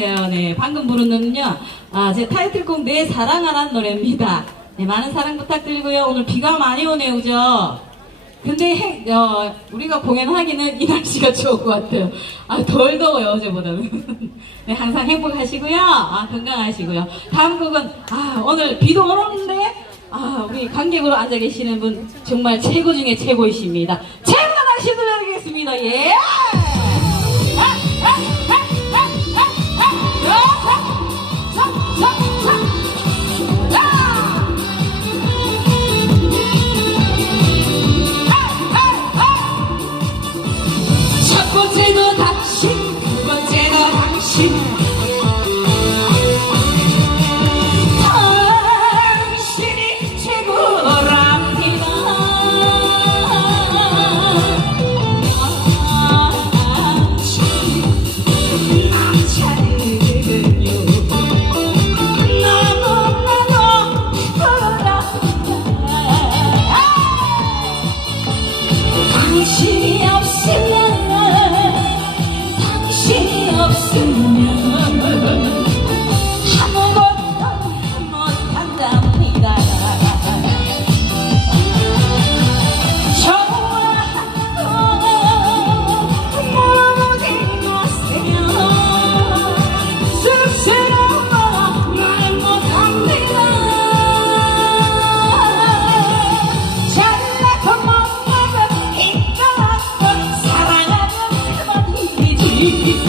네 안녕하세요 네 방금 부른 노래는요. 아, 제 타이틀곡 내 사랑하란 노래입니다. 네 많은 사랑 부탁드리고요. 오늘 비가 많이 오네요 그죠? 근데 해- 어, 우리가 공연하기는 이 날씨가 좋은 것 같아요. 아, 덜 더워요 어제보다는. 네 항상 행복하시고요. 아, 건강하시고요. 다음 곡은 아, 오늘 비도 오는데 아, 우리 관객으로 앉아 계시는 분 정말 최고 중에 최고이십니다. 최고의 날씨 들려드리겠습니다. 예 Hee hee!